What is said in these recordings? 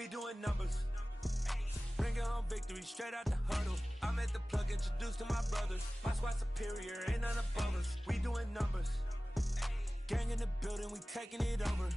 we doing numbers. Bringing home victory straight out the huddle. I'm at the plug, introduced to my brothers. My squad superior, ain't none above us. We doing numbers. Gang in the building, we taking it over.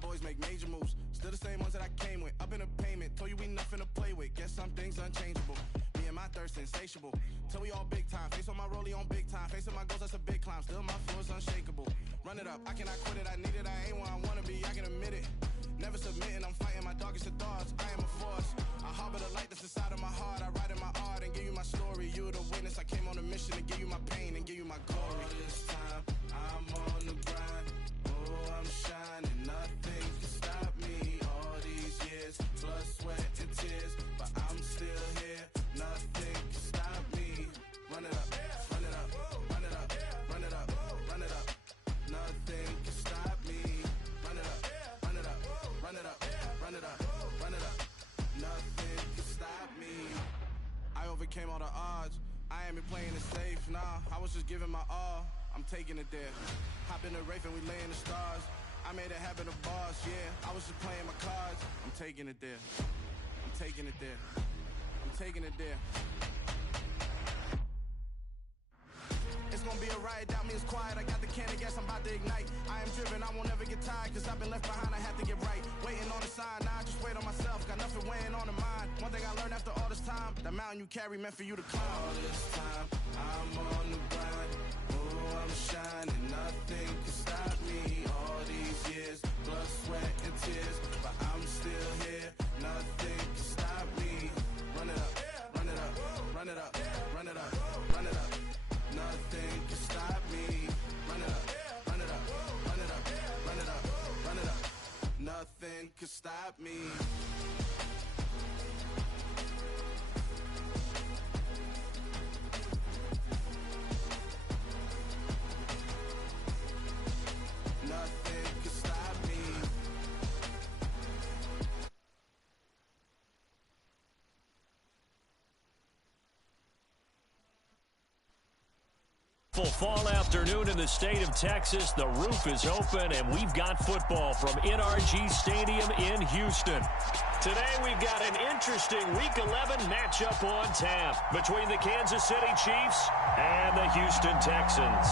Boys make major moves, still the same ones that I came with. Up in the payment, told you we nothing to play with. Guess some things unchangeable. Me and my thirst insatiable. Till we all big time. Face on my rollie on big time. Facing my goals, that's a big climb. Still my flow is unshakable. Run it up, I cannot quit it. I need it, I ain't where I wanna be. I can admit it. Never submitting, I'm fighting my darkest of thoughts. I am a force. I harbor the light that's inside of my heart. I write in my art and give you my story. You're the witness. I came on a mission to give you my pain and give you my glory. All this time, I'm on the grind. Oh, I'm shining. Nothing can stop me. All these years, blood, sweat, and tears. But I'm still here. Nothing can stop me. Run it up, run it up, run it up, run it up, run it up. Nothing can stop me. Run it up, run it up, run it up, run it up, run it up. Nothing can stop me. I overcame all the odds. I ain't been playing it safe, nah. I was just giving my all. I'm taking it there. Hop in the Wraith and we lay in the stars. I made it happen to boss, yeah. I was just playing my cards. I'm taking it there. I'm taking it there. I'm taking it there. It's gonna be a riot, doubt me it's quiet. I got the can of gas, I'm about to ignite. I am driven, I won't ever get tired. Cause I've been left behind, I have to get right. Waiting on the sign, now I just wait on myself. Got nothing weighing on the mind. One thing I learned after all this time, the mountain you carry meant for you to climb. All this time, I'm on the grind. Oh, I'm shining, nothing can stop me. All these years, blood, sweat, and tears. But I'm still here, nothing can stop me. Run it up, run it up, run it up, run it up, run it up. Nothing can stop me. Run it up, run it up, run it up, run it up, run it up. Nothing can stop me. Nothing can stop me. Fall afternoon in the state of Texas. The roof is open, and we've got football from NRG Stadium in Houston. Today, we've got an interesting Week 11 matchup on tap between the Kansas City Chiefs and the Houston Texans.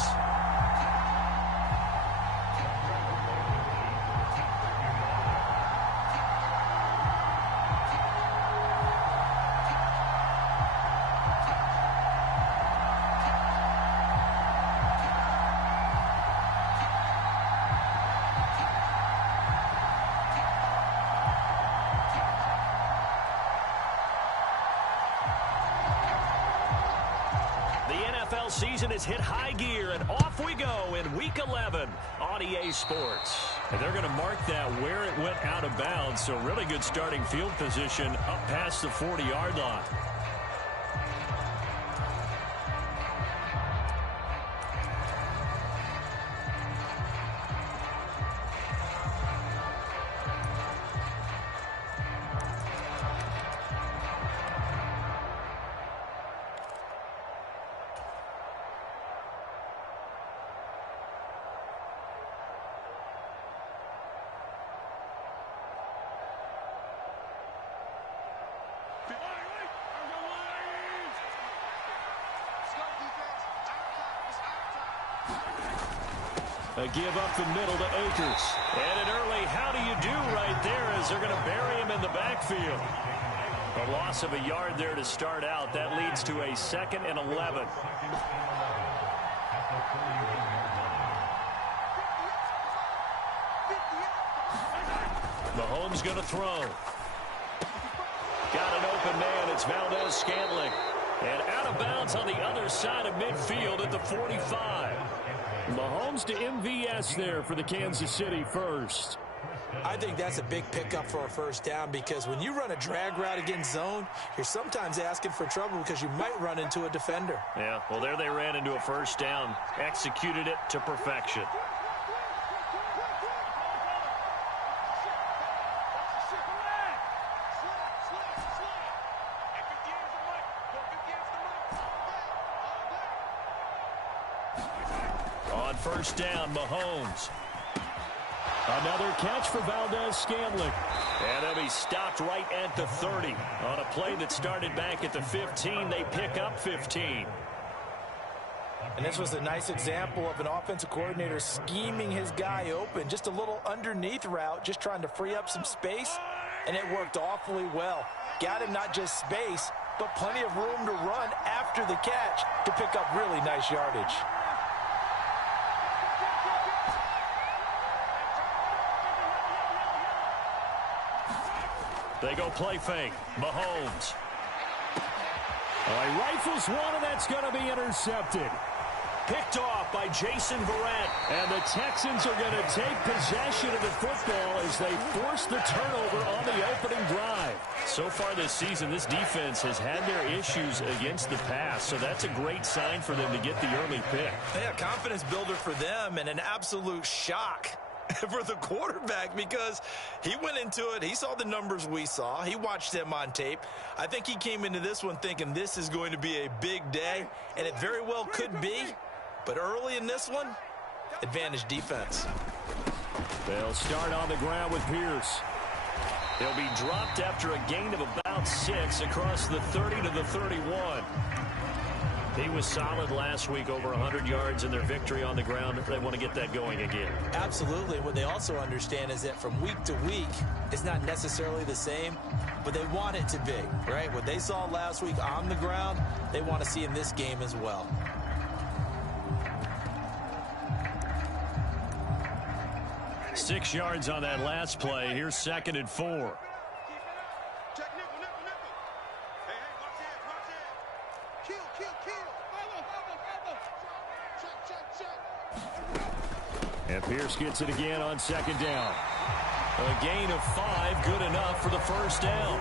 Season has hit high gear, and off we go in Week 11 on EA Sports. And they're going to mark that where it went out of bounds, so really good starting field position up past the 40-yard line. A give up the middle to Akers. And an early how do you do right there as they're going to bury him in the backfield. A loss of a yard there to start out. That leads to a 2nd and 11. Mahomes going to throw. Got an open man. It's Valdez-Scantling. And out of bounds on the other side of midfield at the 45. Mahomes to MVS there for the Kansas City first. I think that's a big pickup for a first down, because when you run a drag route against zone, you're sometimes asking for trouble because you might run into a defender. Yeah, well, there they ran into a first down. Executed it to perfection. On first down, Mahomes. Another catch for Valdez-Scantling. And he'll be stopped right at the 30. On a play that started back at the 15, they pick up 15. And this was a nice example of an offensive coordinator scheming his guy open. Just a little underneath route, just trying to free up some space, and it worked awfully well. Got him not just space, but plenty of room to run after the catch to pick up really nice yardage. They go play fake. Mahomes. He rifles one, and that's going to be intercepted. Picked off by Jason Verrett. And the Texans are going to take possession of the football as they force the turnover on the opening drive. So far this season, this defense has had their issues against the pass, so that's a great sign for them to get the early pick. Yeah, confidence builder for them, and an absolute shock for the quarterback, because he went into it, he saw the numbers we saw, he watched them on tape. I think he came into this one thinking this is going to be a big day, and it very well could be, but early in this one, advantage defense. They'll start on the ground with Pierce. He'll be dropped after a gain of about 6 across the 30 to the 31. He was solid last week, over 100 yards in their victory on the ground. They want to get that going again. Absolutely. What they also understand is that from week to week, it's not necessarily the same, but they want it to be, right? What they saw last week on the ground, they want to see in this game as well. Six yards on that last play. Here's 2nd and 4. And Pierce gets it again on 2nd down. A gain of 5, good enough for the first down.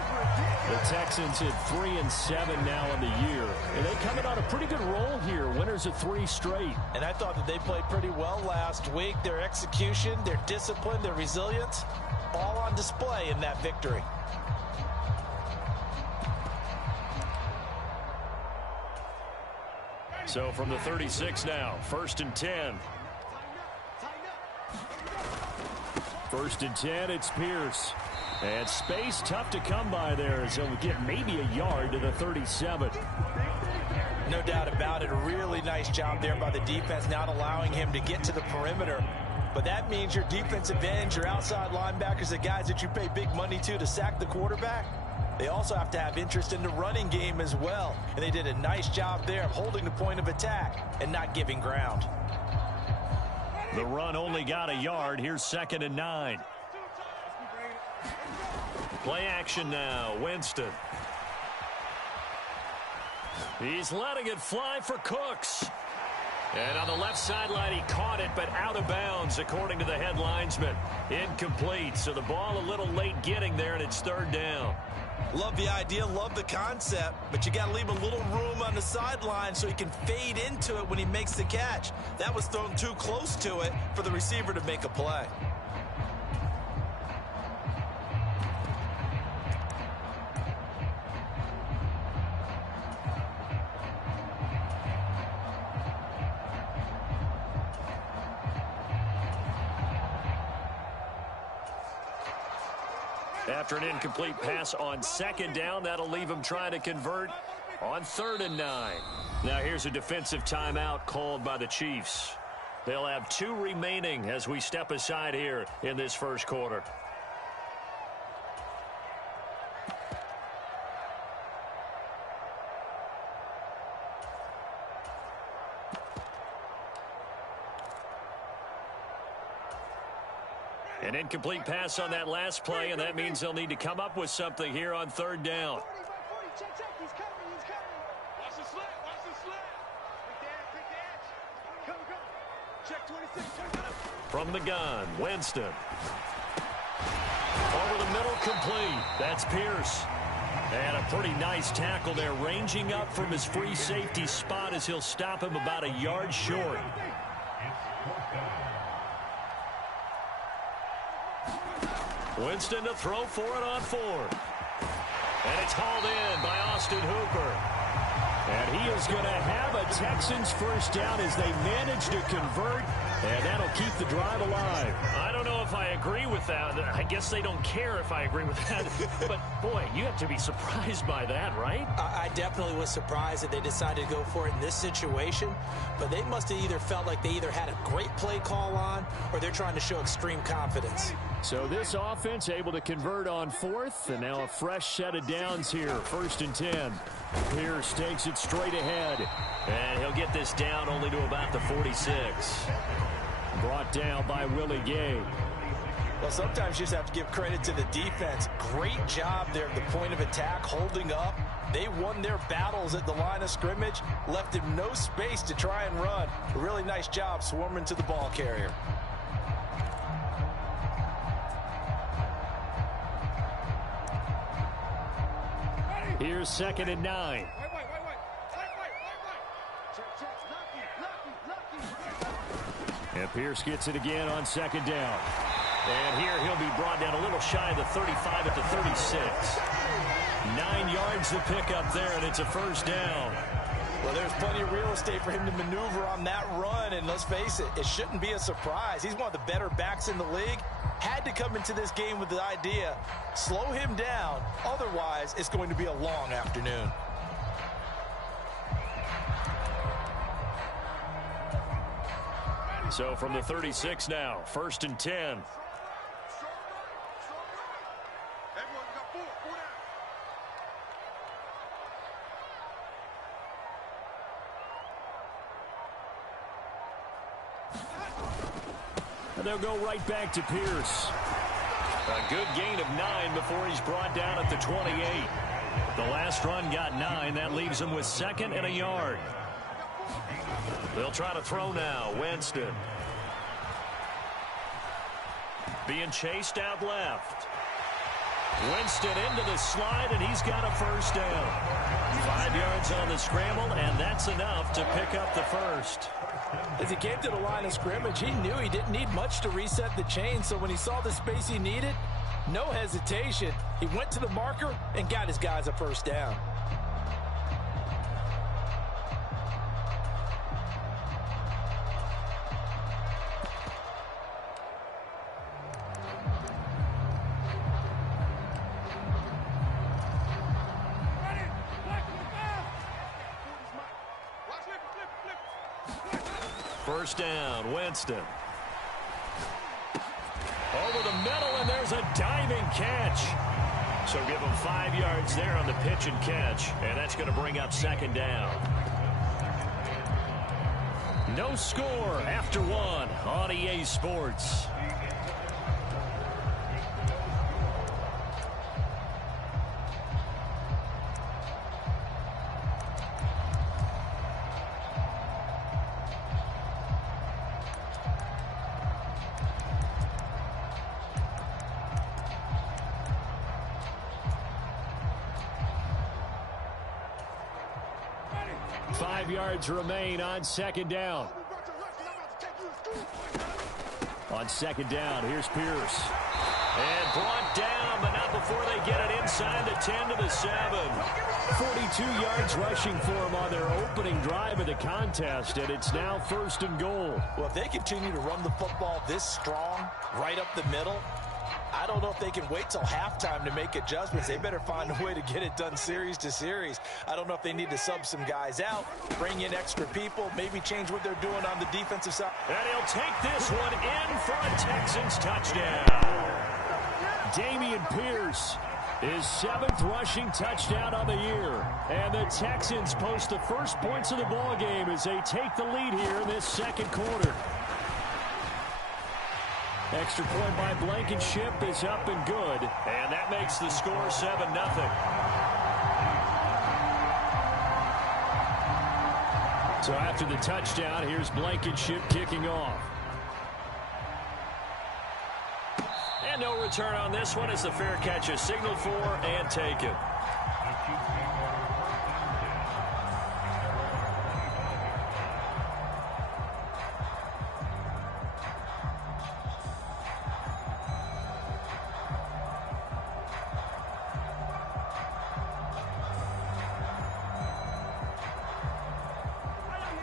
The Texans hit 3-7 now in the year. And they come in on a pretty good roll here. Winners of 3 straight. And I thought that they played pretty well last week. Their execution, their discipline, their resilience, all on display in that victory. So from the 36 now, 1st and 10. 1st and 10, it's Pierce. And space tough to come by there, as he'll get maybe a yard to the 37. No doubt about it. A really nice job there by the defense, not allowing him to get to the perimeter. But that means your defensive ends, your outside linebackers, the guys that you pay big money to sack the quarterback, they also have to have interest in the running game as well. And they did a nice job there of holding the point of attack and not giving ground. The run only got a yard. Here's 2nd and 9. Play action now. Winston. He's letting it fly for Cooks. And on the left sideline, he caught it, but out of bounds, according to the head linesman. Incomplete. So the ball a little late getting there, and it's 3rd down. Love the idea, love the concept, but you got to leave a little room on the sideline so he can fade into it when he makes the catch. That was thrown too close to it for the receiver to make a play. After an incomplete pass on 2nd down, that'll leave him trying to convert on 3rd and 9. Now here's a defensive timeout called by the Chiefs. They'll have 2 remaining as we step aside here in this first quarter. An incomplete pass on that last play, and that means they'll need to come up with something here on third down. From the gun, Winston. Over the middle, complete. That's Pierce. And a pretty nice tackle there, ranging up from his free safety spot as he'll stop him about a yard short. Winston to throw for it on fourth. And it's hauled in by Austin Hooper. And he is going to have a Texans first down as they manage to convert, and that'll keep the drive alive. I don't know if I agree with that. I guess they don't care if I agree with that. But, boy, you have to be surprised by that, right? I definitely was surprised that they decided to go for it in this situation. But they must have either felt like they either had a great play call on or they're trying to show extreme confidence. So this offense able to convert on fourth, and now a fresh set of downs here, 1st and 10. Pierce takes it straight ahead, and he'll get this down only to about the 46. Brought down by Willie Gay. Well, sometimes you just have to give credit to the defense. Great job there at the point of attack, holding up. They won their battles at the line of scrimmage, left him no space to try and run. A really nice job swarming to the ball carrier. Here's 2nd and 9. And Pierce gets it again on 2nd down. And here he'll be brought down a little shy of the 35 at the 36. 9 yards to pick up there, and it's a first down. Well, there's plenty of real estate for him to maneuver on that run, and let's face it, it shouldn't be a surprise. He's one of the better backs in the league. Had to come into this game with the idea, slow him down, otherwise it's going to be a long afternoon. So from the 36 now, 1st and 10. And they'll go right back to Pierce. A good gain of 9 before he's brought down at the 28. The last run got 9. That leaves him with 2nd and a yard. They'll try to throw now. Winston. Being chased out left. Winston into the slide, and he's got a first down. 5 yards on the scramble, and that's enough to pick up the first. As he came to the line of scrimmage, he knew he didn't need much to reset the chain, so when he saw the space he needed, no hesitation. He went to the marker and got his guys a first down. First down, Winston. Over the middle, and there's a diving catch. So give him 5 yards there on the pitch and catch, and that's going to bring up 2nd down. No score after 1 on EA Sports. Remain on 2nd down. On 2nd down, here's Pierce. And brought down, but not before they get it inside the 10 to the 7. 42 yards rushing for him on their opening drive of the contest, and it's now 1st and goal. Well, if they continue to run the football this strong, right up the middle, I don't know if they can wait till halftime to make adjustments. They better find a way to get it done series to series. I don't know if they need to sub some guys out, bring in extra people, maybe change what they're doing on the defensive side. And he'll take this one in for a Texans touchdown. Damian Pierce, his 7th rushing touchdown on the year. And the Texans post the first points of the ball game as they take the lead here in this 2nd quarter. Extra point by Blankenship is up and good. And that makes the score 7-0. So after the touchdown, here's Blankenship kicking off. And no return on this one as the fair catch is signaled for and taken.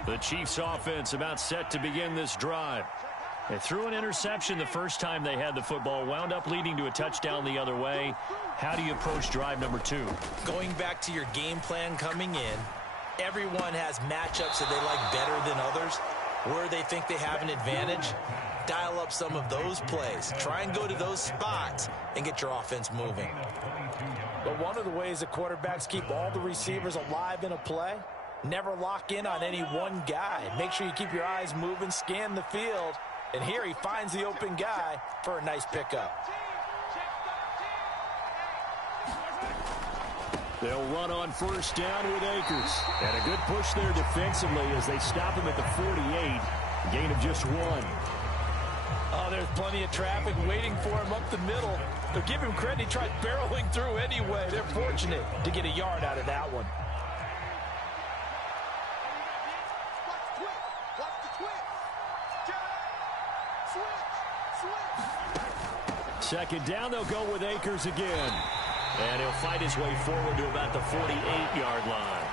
The Chiefs offense about set to begin this drive. They threw an interception the first time they had the football, wound up leading to a touchdown the other way. How do you approach drive number 2? Going back to your game plan coming in, everyone has matchups that they like better than others. Where they think they have an advantage, dial up some of those plays. Try and go to those spots and get your offense moving. But one of the ways that quarterbacks keep all the receivers alive in a play, never lock in on any one guy. Make sure you keep your eyes moving, scan the field. And here he finds the open guy for a nice pickup. They'll run on first down with Akers. And a good push there defensively as they stop him at the 48. Gain of just 1. Oh, there's plenty of traffic waiting for him up the middle. But give him credit, he tried barreling through anyway. They're fortunate to get a yard out of that one. Second down, they'll go with Akers again. And he'll fight his way forward to about the 48-yard line.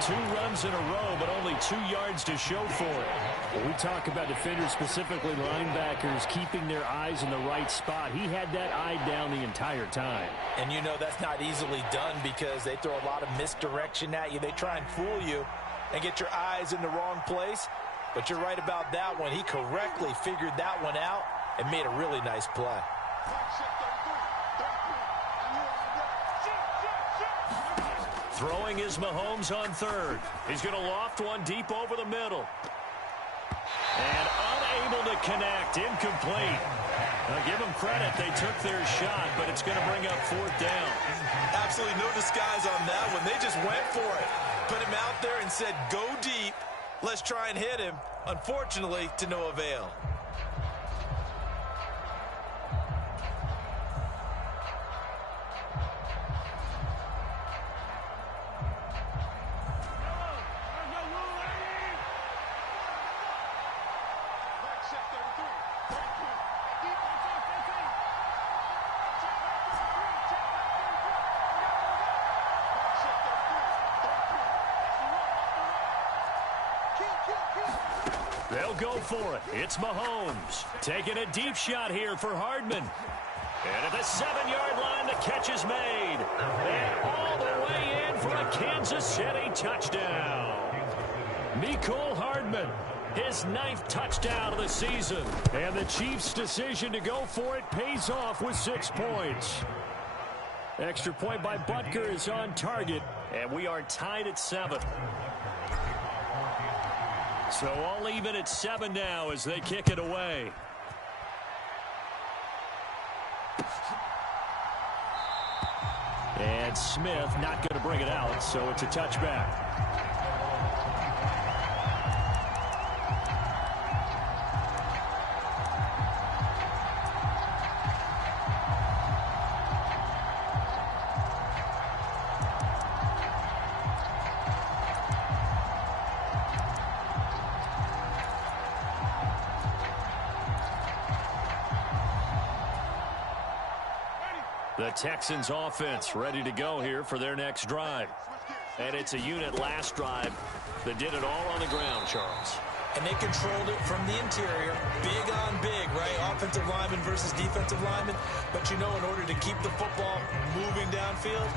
2 runs in a row, but only 2 yards to show for it. When we talk about defenders, specifically linebackers, keeping their eyes in the right spot, he had that eye down the entire time. And you know that's not easily done because they throw a lot of misdirection at you. They try and fool you and get your eyes in the wrong place. But you're right about that one. He correctly figured that one out and made a really nice play. Throwing is Mahomes on third. He's going to loft one deep over the middle. And unable to connect. Incomplete. Now give them credit. They took their shot, but it's going to bring up 4th down. Absolutely no disguise on that one. They just went for it. Put him out there and said, go deep. Let's try and hit him. Unfortunately, to no avail. They'll go for it. It's Mahomes taking a deep shot here for Hardman. And at the 7-yard line, the catch is made. And all the way in for a Kansas City touchdown. Mecole Hardman, his 9th touchdown of the season. And the Chiefs' decision to go for it pays off with 6 points. Extra point by Butker is on target. And we are tied at 7. So all even at 7 now as they kick it away. And Smith not going to bring it out, so it's a touchback. The Texans offense ready to go here for their next drive. And it's a unit last drive that did it all on the ground, Charles. And they controlled it from the interior. Big on big, right? Offensive lineman versus defensive lineman. But you know, in order to keep the football moving downfield,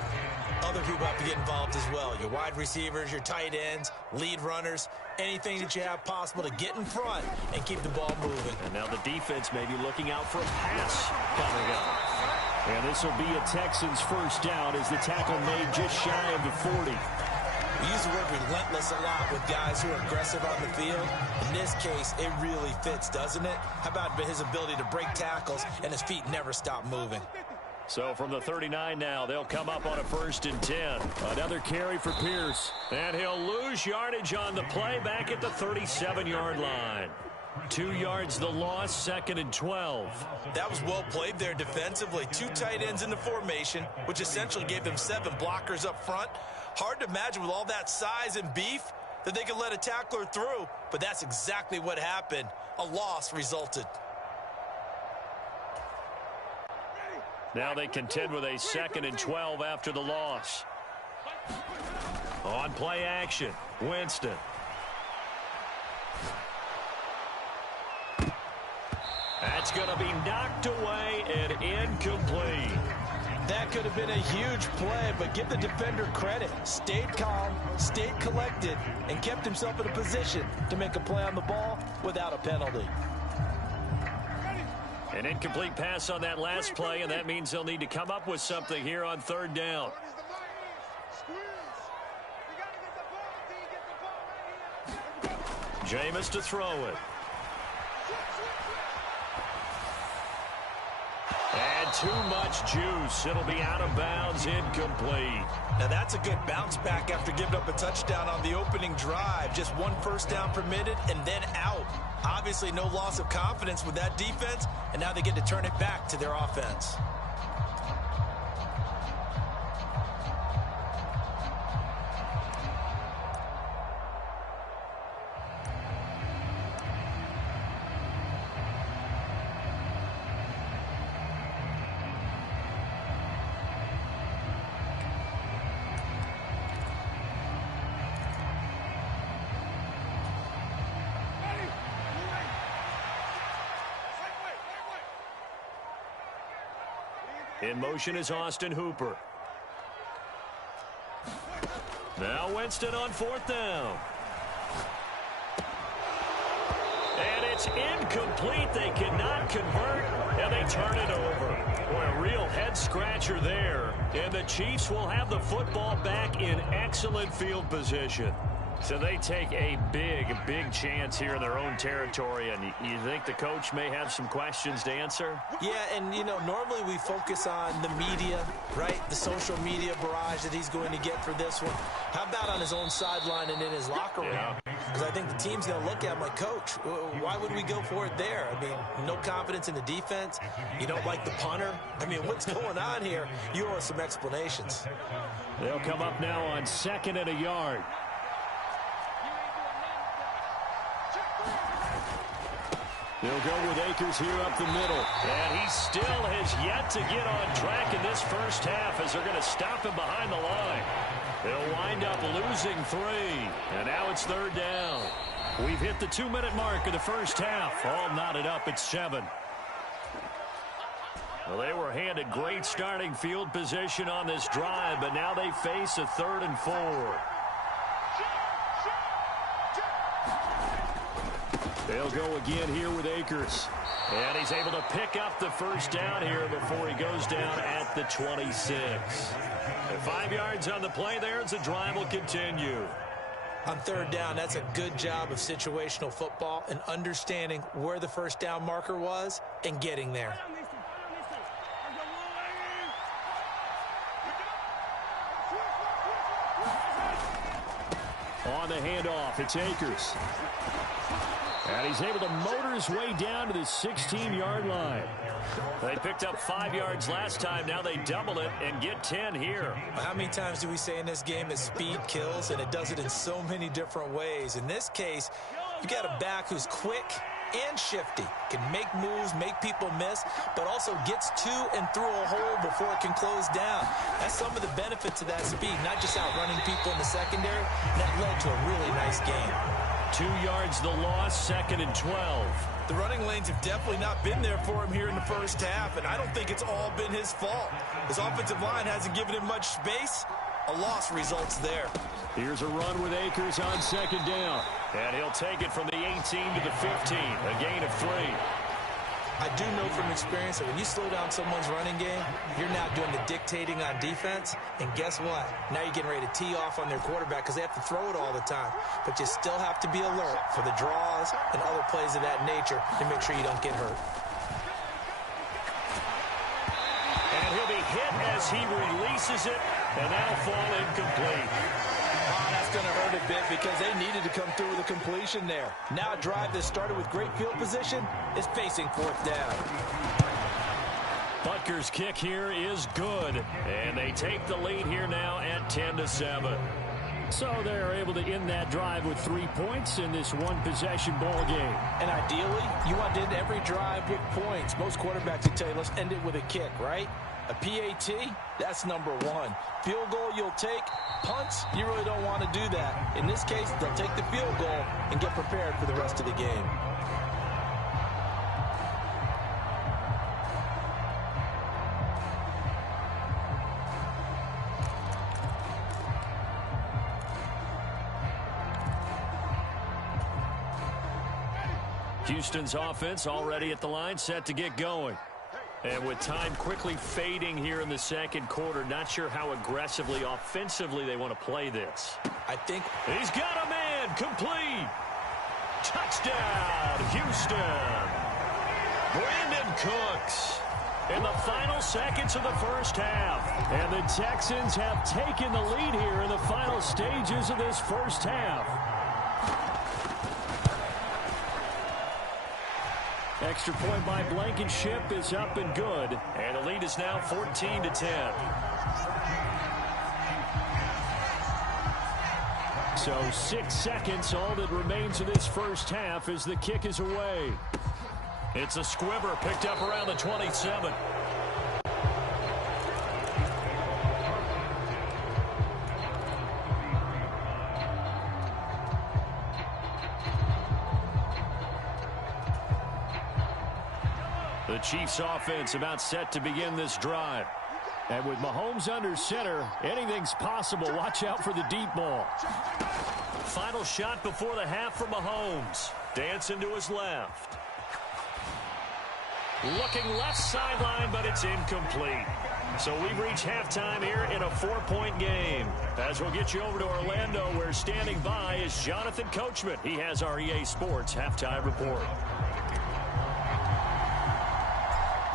other people have to get involved as well. Your wide receivers, your tight ends, lead runners, anything that you have possible to get in front and keep the ball moving. And now the defense may be looking out for a pass coming up. And this will be a Texans first down as the tackle made just shy of the 40. We use the word relentless a lot with guys who are aggressive on the field. In this case, it really fits, doesn't it? How about his ability to break tackles and his feet never stop moving? So from the 39 now, they'll come up on a 1st and 10. Another carry for Pierce. And he'll lose yardage on the play back at the 37-yard line. 2 yards the loss, 2nd and 12. That was well played there defensively. 2 tight ends in the formation, which essentially gave them 7 blockers up front. Hard to imagine with all that size and beef that they could let a tackler through, but that's exactly what happened. A loss resulted. Now they contend with a 2nd and 12 after the loss. On play action, Winston. That's going to be knocked away and incomplete. That could have been a huge play, but give the defender credit. Stayed calm, stayed collected, and kept himself in a position to make a play on the ball without a penalty. An incomplete pass on that last play, and that means they'll need to come up with something here on 3rd down. Jameis to throw it. And too much juice. It'll be out of bounds, incomplete. Now that's a good bounce back after giving up a touchdown on the opening drive. Just 1 first down permitted and then out. Obviously no loss of confidence with that defense, and now they get to turn it back to their offense. In motion is Austin Hooper. Now Winston on 4th down. And it's incomplete. They cannot convert, and they turn it over. Boy, a real head-scratcher there. And the Chiefs will have the football back in excellent field position. So they take a big chance here in their own territory, and you think the coach may have some questions to answer? Yeah, and, you know, normally we focus on the media, right? The social media barrage that he's going to get for this one. How about on his own sideline and in his locker room? Because I think the team's going to look at him like, Coach, why would we go for it there? I mean, no confidence in the defense. You don't like the punter. I mean, what's going on here? You owe us some explanations. They'll come up now on 2nd and a yard. They'll go with Akers here up the middle. And he still has yet to get on track in this first half as they're going to stop him behind the line. They'll wind up losing 3. And now it's 3rd down. We've hit the 2-minute mark of the first half. All knotted up at 7. Well, they were handed great starting field position on this drive, but now they face a 3rd and 4. They'll go again here with Akers. And he's able to pick up the first down here before he goes down at the 26. And 5 yards on the play there as the drive will continue. On 3rd down, that's a good job of situational football and understanding where the first down marker was and getting there. On the handoff, it's Akers. And he's able to motor his way down to the 16-yard line. They picked up 5 yards last time. Now they double it and get 10 here. How many times do we say in this game that speed kills, and it does it in so many different ways? In this case, you got a back who's quick and shifty, can make moves, make people miss, but also gets to and through a hole before it can close down. That's some of the benefits of that speed, not just outrunning people in the secondary. That led to a really nice game. 2 yards the loss, 2nd and 12. The running lanes have definitely not been there for him here in the first half, and I don't think it's all been his fault. His offensive line hasn't given him much space. A loss results there. Here's a run with Akers on 2nd down. And he'll take it from the 18 to the 15, a gain of 3. I do know from experience that when you slow down someone's running game, you're now doing the dictating on defense. And guess what? Now you're getting ready to tee off on their quarterback because they have to throw it all the time. But you still have to be alert for the draws and other plays of that nature to make sure you don't get hurt. And he'll be hit as he releases it, and that'll fall incomplete. Oh, that's going to hurt a bit because they needed to come through with a completion there. Now a drive that started with great field position is facing fourth down. Butker's kick here is good, and they take the lead here now at 10-7. So they're able to end that drive with 3 points in this one-possession ball game. And ideally, you want to end every drive with points. Most quarterbacks will tell you, let's end it with a kick, right? A PAT, that's number one. Field goal you'll take. Punts, you really don't want to do that. In this case, they'll take the field goal and get prepared for the rest of the game. Houston's offense already at the line, set to get going. And with time quickly fading here in the second quarter, not sure how aggressively, offensively they want to play this. I think he's got a man, complete. Touchdown, Houston. Brandon Cooks in the final seconds of the first half. And the Texans have taken the lead here in the final stages of this first half. Extra point by Blankenship is up and good. And the lead is now 14-10. So 6 seconds, all that remains of this first half as the kick is away. It's a squibber picked up around the 27. The Chiefs offense about set to begin this drive. And with Mahomes under center, anything's possible. Watch out for the deep ball. Final shot before the half for Mahomes. Dancing to his left. Looking left sideline, but it's incomplete. So we've reached halftime here in a 4-point game. As we'll get you over to Orlando, where standing by is Jonathan Coachman. He has our EA Sports halftime report.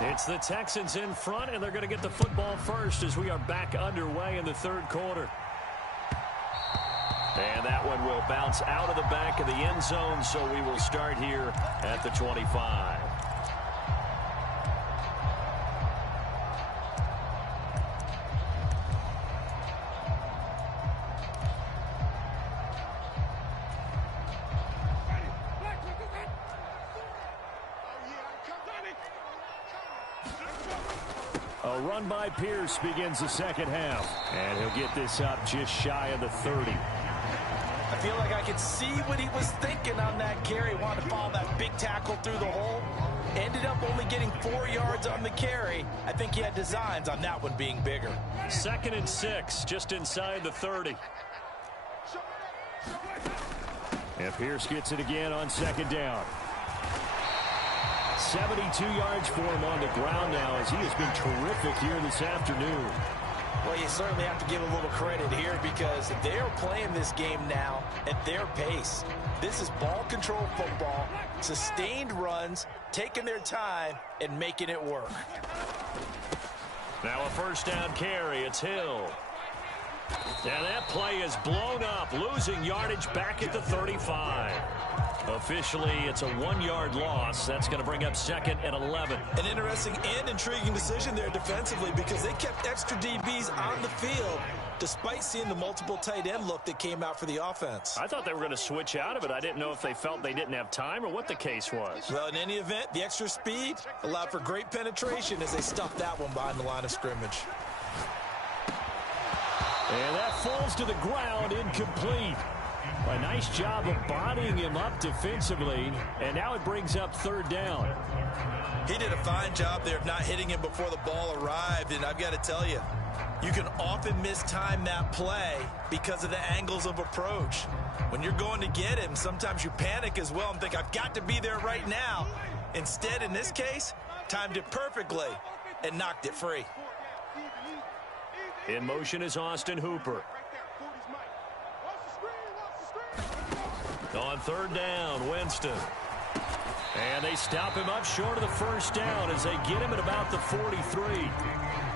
It's the Texans in front, and they're going to get the football first as we are back underway in the third quarter. And that one will bounce out of the back of the end zone, so we will start here at the 25. A run by Pierce begins the second half. And he'll get this up just shy of the 30. I feel like I could see what he was thinking on that carry. Wanted to follow that big tackle through the hole. Ended up only getting 4 yards on the carry. I think he had designs on that one being bigger. 2nd and 6, just inside the 30. And Pierce gets it again on 2nd down. 72 yards for him on the ground now, as he has been terrific here this afternoon. Well, you certainly have to give a little credit here because they're playing this game now at their pace. This is ball control football, sustained runs, taking their time, and making it work. Now a first down carry. It's Hill. And that play is blown up, losing yardage back at the 35. Officially, it's a 1-yard loss. That's going to bring up 2nd and 11. An interesting and intriguing decision there defensively because they kept extra DBs on the field despite seeing the multiple tight end look that came out for the offense. I thought they were going to switch out of it. I didn't know if they felt they didn't have time or what the case was. Well, in any event, the extra speed allowed for great penetration as they stuffed that one behind the line of scrimmage. And that falls to the ground, incomplete. A nice job of bodying him up defensively, and now it brings up 3rd down. He did a fine job there of not hitting him before the ball arrived, and I've got to tell you, you can often mistime that play because of the angles of approach. When you're going to get him, sometimes you panic as well and think, I've got to be there right now. Instead, in this case, timed it perfectly and knocked it free. In motion is Austin Hooper. On third down, Winston. And they stop him up short of the first down as they get him at about the 43.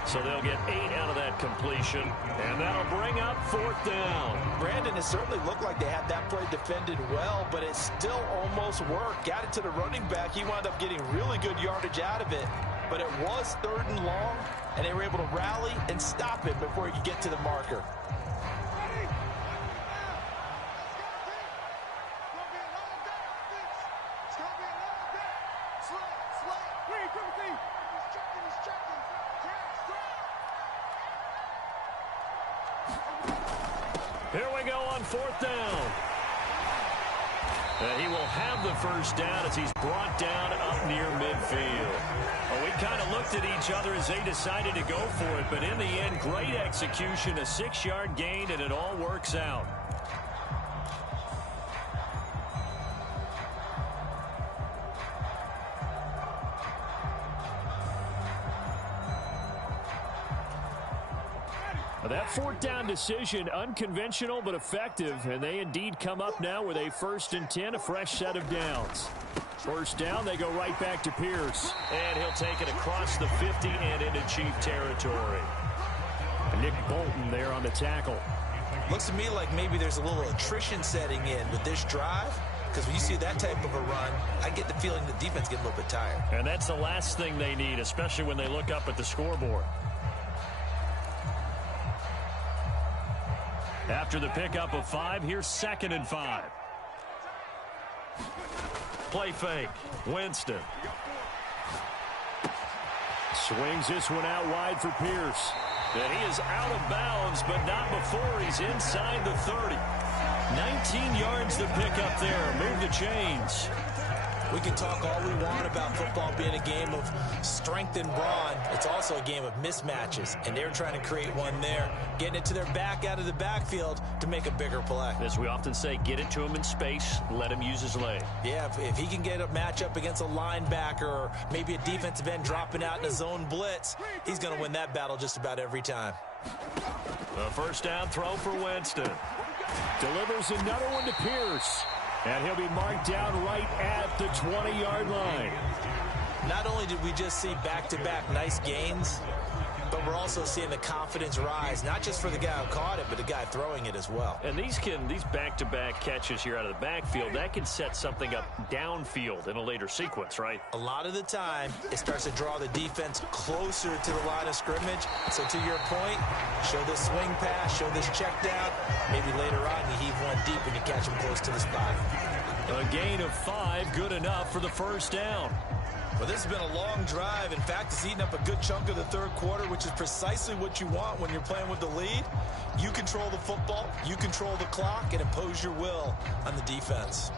So they'll get 8 out of that completion, and that'll bring up fourth down. Brandon, it certainly looked like they had that play defended well, but it still almost worked. Got it to the running back. He wound up getting really good yardage out of it, but it was third and long, and they were able to rally and stop it before he could get to the marker. Here we go on fourth down. And he will have the first down as he's brought down up near midfield. Well, we kind of looked at each other as they decided to go for it, but in the end, great execution, a 6-yard gain, and it all works out. That fourth down decision, unconventional but effective, and they indeed come up now with a 1st and 10, a fresh set of downs. First down, they go right back to Pierce. And he'll take it across the 50 and into Chief territory. Nick Bolton there on the tackle. Looks to me like maybe there's a little attrition setting in with this drive, because when you see that type of a run, I get the feeling the defense gets a little bit tired. And that's the last thing they need, especially when they look up at the scoreboard. After the pickup of 5, here's 2nd and 5. Play fake. Winston. Swings this one out wide for Pierce. And he is out of bounds, but not before he's inside the 30. 19 yards to pick up there. Move the chains. We can talk all we want about football being a game of strength and brawn. It's also a game of mismatches, and they're trying to create one there, getting it to their back out of the backfield to make a bigger play. As we often say, get it to him in space, let him use his leg. Yeah, if he can get a matchup against a linebacker or maybe a defensive end dropping out in a zone blitz, he's going to win that battle just about every time. A first down throw for Winston. Delivers another one to Pierce. And he'll be marked down right at the 20-yard line. Not only did we just see back-to-back nice gains, but we're also seeing the confidence rise, not just for the guy who caught it, but the guy throwing it as well. And these back-to-back catches here out of the backfield, that can set something up downfield in a later sequence, right? A lot of the time, it starts to draw the defense closer to the line of scrimmage. So to your point, show this swing pass, show this check down. Maybe later on, you heave one deep and you catch him close to the spot. A gain of 5, good enough for the first down. Well, this has been a long drive. In fact, it's eaten up a good chunk of the third quarter, which is precisely what you want when you're playing with the lead. You control the football, you control the clock, and impose your will on the defense.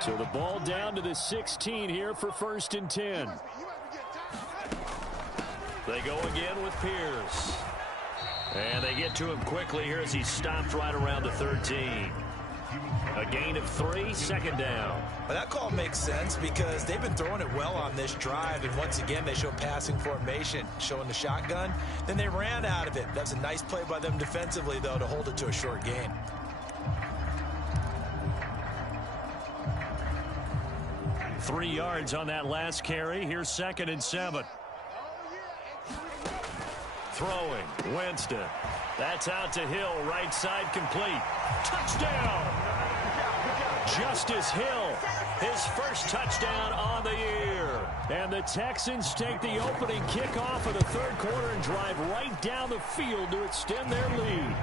So the ball down to the 16 here for 1st and 10. They go again with Pierce. And they get to him quickly here as he stopped right around the 13. A gain of 3, 2nd down. Well, that call makes sense because they've been throwing it well on this drive, and once again they show passing formation, showing the shotgun. Then they ran out of it. That's a nice play by them defensively, though, to hold it to a short gain. Three yards on that last carry. Here's 2nd and 7. Throwing, Winston. That's out to Hill, right side complete. Touchdown! Justice Hill, his first touchdown on the year. And the Texans take the opening kickoff of the third quarter and drive right down the field to extend their lead.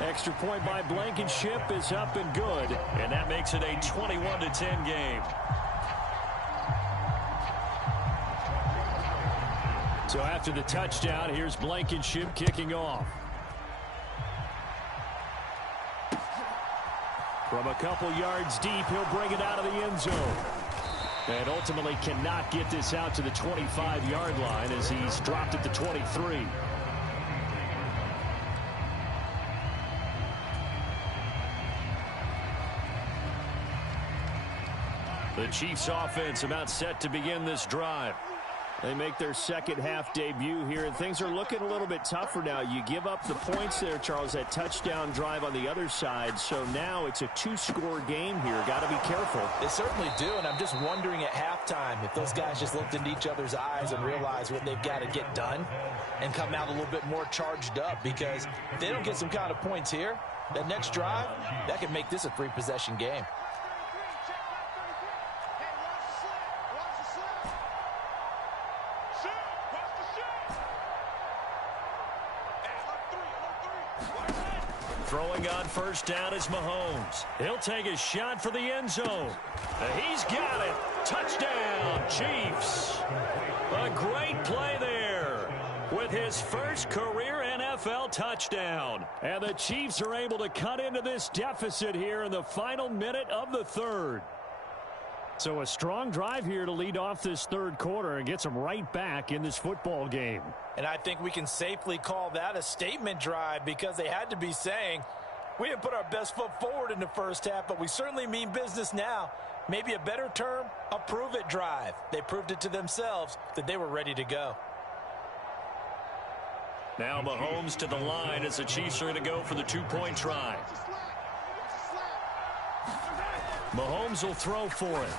Extra point by Blankenship is up and good, and that makes it a 21-10 game. So after the touchdown, here's Blankenship kicking off. From a couple yards deep, he'll bring it out of the end zone. And ultimately cannot get this out to the 25-yard line as he's dropped at the 23. The Chiefs offense about set to begin this drive. They make their second half debut here, and things are looking a little bit tougher now. You give up the points there, Charles, that touchdown drive on the other side. So now it's a two-score game here. Got to be careful. They certainly do, and I'm just wondering at halftime if those guys just looked into each other's eyes and realized what they've got to get done and come out a little bit more charged up, because if they don't get some kind of points here, that next drive, that could make this a three-possession game. Throwing on first down is Mahomes. He'll take a shot for the end zone. He's got it. Touchdown, Chiefs. A great play there with his first career NFL touchdown. And the Chiefs are able to cut into this deficit here in the final minute of the third. So a strong drive here to lead off this third quarter and gets them right back in this football game. And I think we can safely call that a statement drive, because they had to be saying, we didn't put our best foot forward in the first half, but we certainly mean business now. Maybe a better term, a prove-it drive. They proved it to themselves that they were ready to go. Now Mahomes to the line as the Chiefs are going to go for the two-point try. Mahomes will throw for it.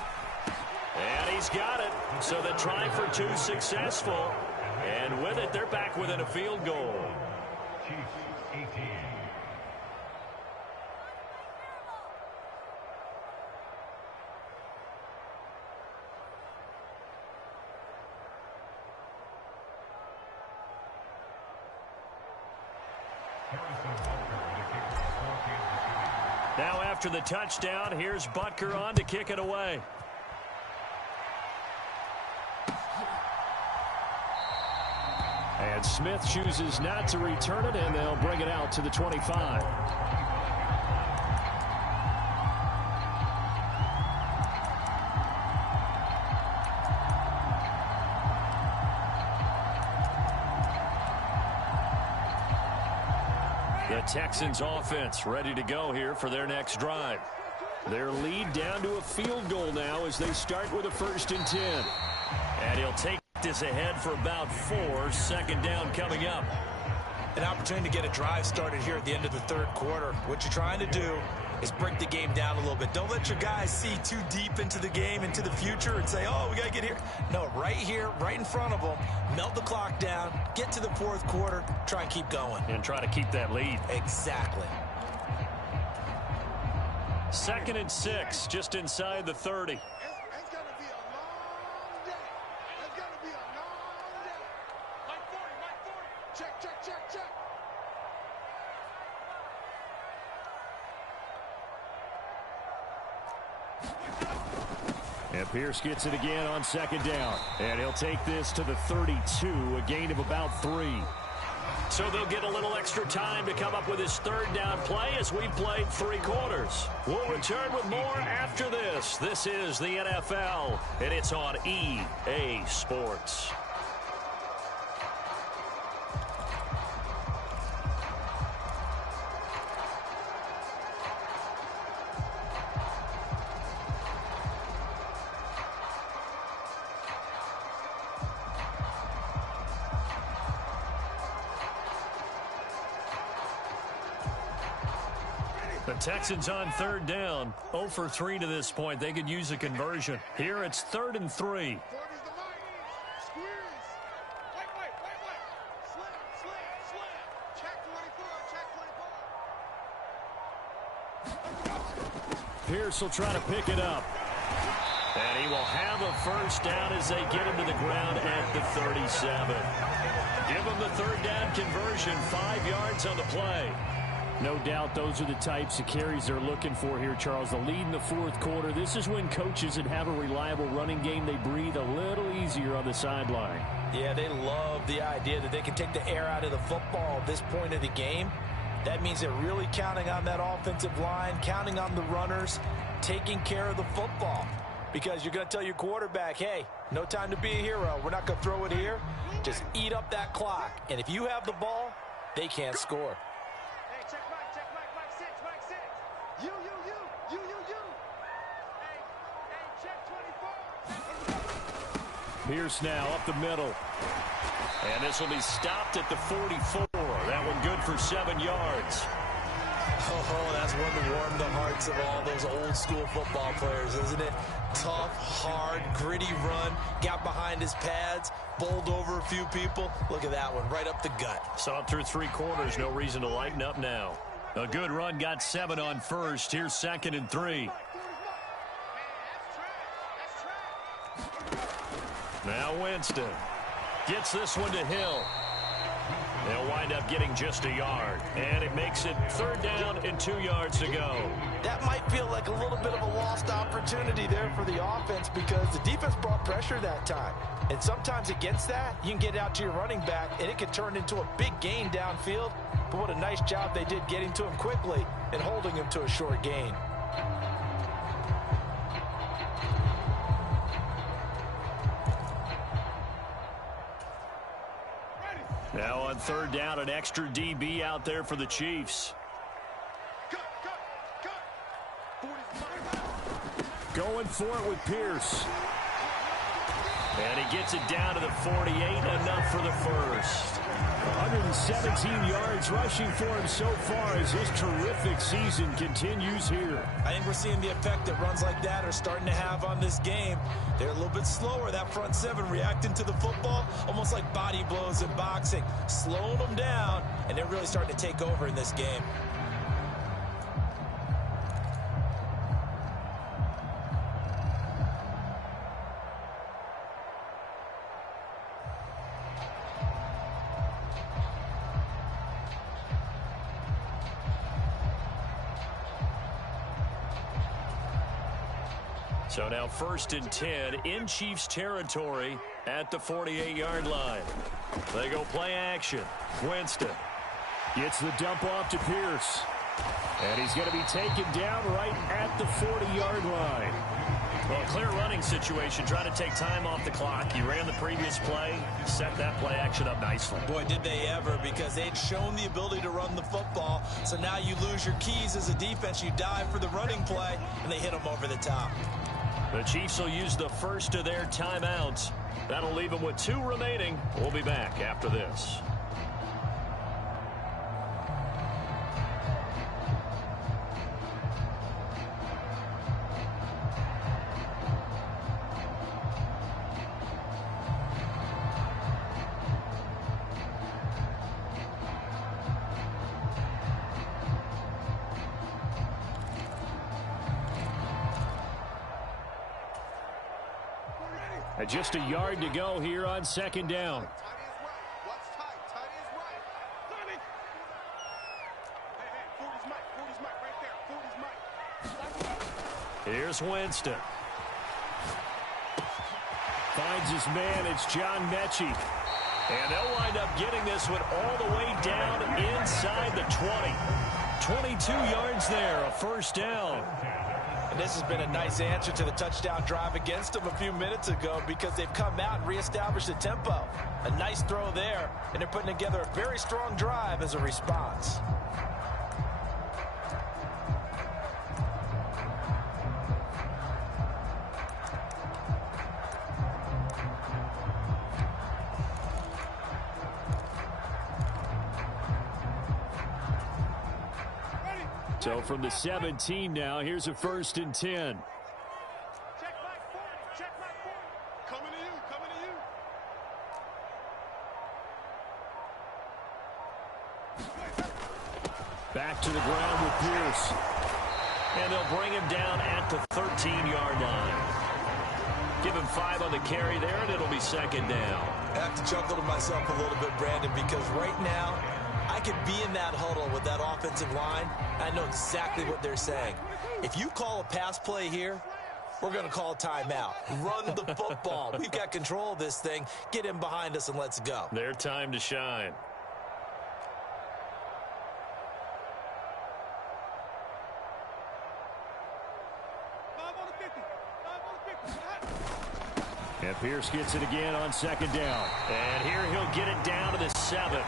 And he's got it. So the try for two successful. And with it, they're back within a field goal. Now after the touchdown, here's Butker on to kick it away. And Smith chooses not to return it, and they'll bring it out to the 25. The Texans offense ready to go here for their next drive. Their lead down to a field goal now as they start with a 1st and 10. And he'll take this ahead for about 4. Second down coming up. An opportunity to get a drive started here at the end of the third quarter. What you're trying to do is break the game down a little bit. Don't let your guys see too deep into the game, into the future, and say, oh, we got to get here. No, right here, right in front of them, melt the clock down, get to the fourth quarter, try and keep going. And try to keep that lead. Exactly. 2nd and 6, just inside the 30. It's going to be a long day. It's going to be a long day. Mike 40. Check. And Pierce gets it again on 2nd down. And he'll take this to the 32, a gain of about 3. So they'll get a little extra time to come up with his 3rd down play as we've played 3 quarters. We'll return with more after this. This is the NFL, and it's on EA Sports. The Texans on 3rd down, 0 for 3 to this point. They could use a conversion. Here it's 3rd and 3. Pierce will try to pick it up. And he will have a 1st down as they get him to the ground at the 37. Give him the 3rd down conversion, 5 yards on the play. No doubt those are the types of carries they're looking for here, Charles. The lead in the 4th quarter. This is when coaches that have a reliable running game, they breathe a little easier on the sideline. Yeah, they love the idea that they can take the air out of the football at this point of the game. That means they're really counting on that offensive line, counting on the runners, taking care of the football. because you're going to tell your quarterback, hey, no time to be a hero. We're not going to throw it here. Just eat up that clock. And if you have the ball, they can't score. Hey, check Mike 6, Mike 6. You. Hey, check 24. Pierce now up the middle. And this will be stopped at the 44. That one good for 7 yards. Oh, that's one to warm the hearts of all those old school football players, isn't it? Tough, hard, gritty run. Got behind his pads, bowled over a few people. Look at that one, right up the gut. Saw it through 3 quarters. No reason to lighten up now. A good run, got 7 on first. Here's 2nd and 3. Now Winston gets this one to Hill. They'll wind up getting just a yard. And it makes it 3rd down and 2 yards to go. That might feel like a little bit of a lost opportunity there for the offense because the defense brought pressure that time. And sometimes against that, you can get out to your running back, and it can turn into a big gain downfield. But what a nice job they did getting to him quickly and holding him to a short gain. Now on 3rd down, an extra DB out there for the Chiefs. Going for it with Pierce. And he gets it down to the 48, enough for the first. 117 yards rushing for him so far as his terrific season continues here. I think we're seeing the effect that runs like that are starting to have on this game. They're a little bit slower, that front 7 reacting to the football, almost like body blows in boxing, slowing them down, and they're really starting to take over in this game. So now 1st and 10 in Chiefs territory at the 48-yard line. They go play action. Winston gets the dump off to Pierce. And he's going to be taken down right at the 40-yard line. Well, a clear running situation, trying to take time off the clock. He ran the previous play, set that play action up nicely. Boy, did they ever, because they'd shown the ability to run the football. So now you lose your keys as a defense. You dive for the running play, and they hit them over the top. The Chiefs will use the first of their timeouts. That'll leave them with 2 remaining. We'll be back after this. And just a yard to go here on 2nd down. Here's Winston. Finds his man. It's John Mechie. And they'll wind up getting this one all the way down inside the 20. 22 yards there, a 1st down. And this has been a nice answer to the touchdown drive against them a few minutes ago because they've come out and reestablished the tempo. A nice throw there, and they're putting together a very strong drive as a response. So from the 17 now, here's a 1st and 10. Check Mike 40. Check Mike 40. Coming to you. Back to the ground with Pierce. And they'll bring him down at the 13-yard line. Give him 5 on the carry there, and it'll be 2nd down. I have to chuckle to myself a little bit, Brandon, because right now I could be in that huddle with that offensive line. I know exactly what they're saying. If you call a pass play here, we're going to call a timeout. Run the football. We've got control of this thing. Get in behind us and let's go. Their time to shine. And Pierce gets it again on second down. And here he'll get it down to the 7.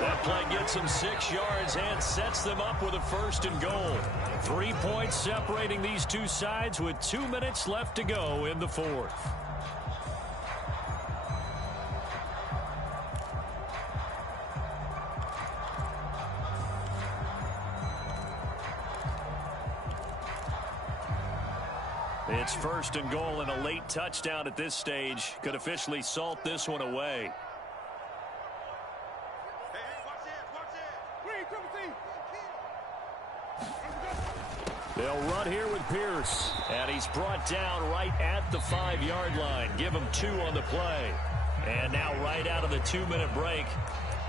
That play gets him 6 yards and sets them up with a 1st and goal. 3 points separating these two sides with 2 minutes left to go in the 4th. It's 1st and goal, and a late touchdown at this stage could officially salt this one away. They'll run here with Pierce, and he's brought down right at the 5-yard line. Give him 2 on the play. And now right out of the 2-minute break,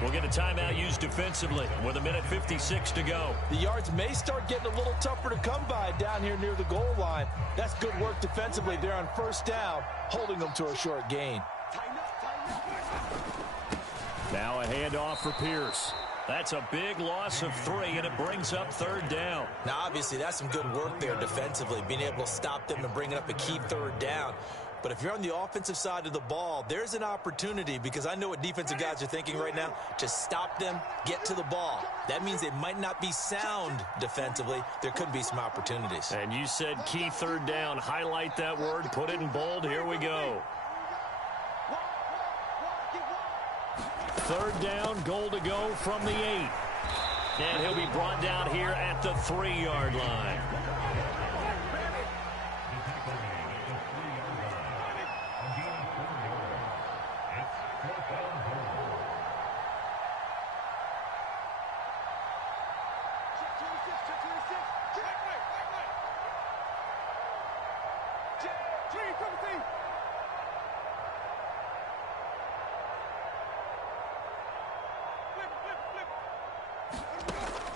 we'll get a timeout used defensively with 1:56 to go. The yards may start getting a little tougher to come by down here near the goal line. That's good work defensively there on 1st down, holding them to a short gain. Now a handoff for Pierce. That's a big loss of 3, and it brings up 3rd down. Now, obviously, that's some good work there defensively, being able to stop them and bringing up a key 3rd down. But if you're on the offensive side of the ball, there's an opportunity, because I know what defensive guys are thinking right now. Just stop them, get to the ball. That means they might not be sound defensively. There could be some opportunities. And you said key 3rd down. Highlight that word, put it in bold. Here we go. 3rd down, goal to go from the 8. And he'll be brought down here at the 3-yard line.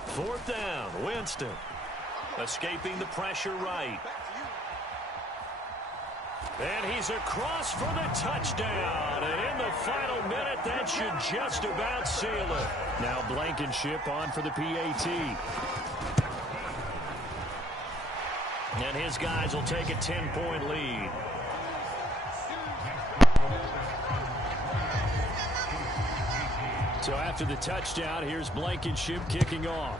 Fourth down, Winston. Escaping the pressure right. And he's across for the touchdown. And in the final minute, that should just about seal it. Now Blankenship on for the PAT. And his guys will take a 10-point lead. So after the touchdown, here's Blankenship kicking off.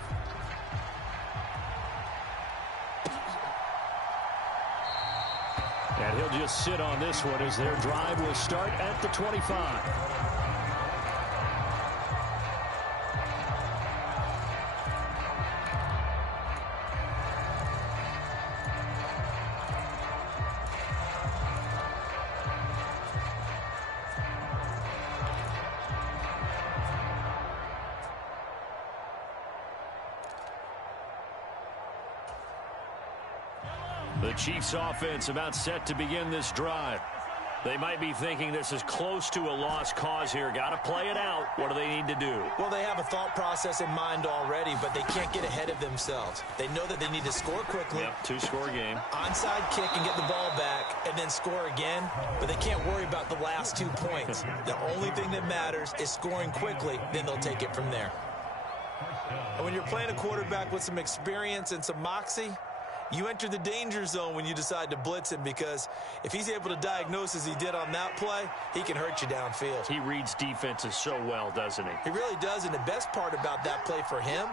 And he'll just sit on this one as their drive will start at the 25. The Chiefs offense about set to begin this drive. They might be thinking this is close to a lost cause here. Got to play it out. What do they need to do? Well, they have a thought process in mind already, but they can't get ahead of themselves. They know that they need to score quickly. Yep, 2-score game. Onside kick and get the ball back and then score again, but they can't worry about the last 2 points. The only thing that matters is scoring quickly, then they'll take it from there. And when you're playing a quarterback with some experience and some moxie, you enter the danger zone when you decide to blitz him, because if he's able to diagnose as he did on that play, he can hurt you downfield. He reads defenses so well, doesn't he? He really does, and the best part about that play for him,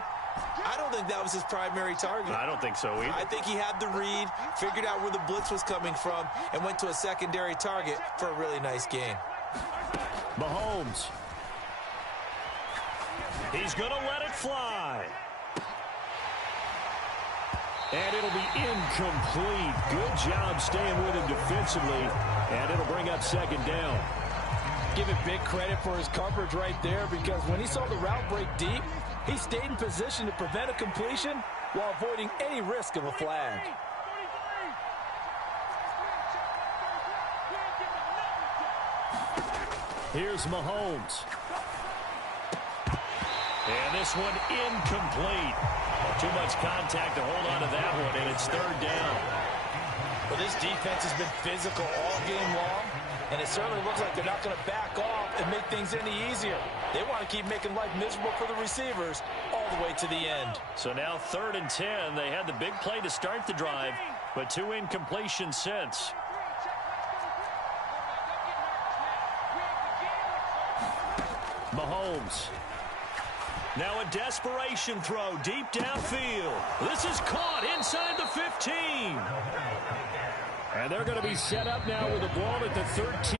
I don't think that was his primary target. I don't think so either. I think he had the read, figured out where the blitz was coming from, and went to a secondary target for a really nice gain. Mahomes. He's going to let it fly. And it'll be incomplete. Good job staying with him defensively. And it'll bring up 2nd down. Give it big credit for his coverage right there, because when he saw the route break deep, he stayed in position to prevent a completion while avoiding any risk of a flag. Here's Mahomes. And this one incomplete. Too much contact to hold on to that one, and it's 3rd down. Well, this defense has been physical all game long, and it certainly looks like they're not going to back off and make things any easier. They want to keep making life miserable for the receivers all the way to the end. So now 3rd and 10. They had the big play to start the drive, but 2 incompletions since. Mahomes. Now a desperation throw deep downfield. This is caught inside the 15. And they're going to be set up now with a ball at the 13.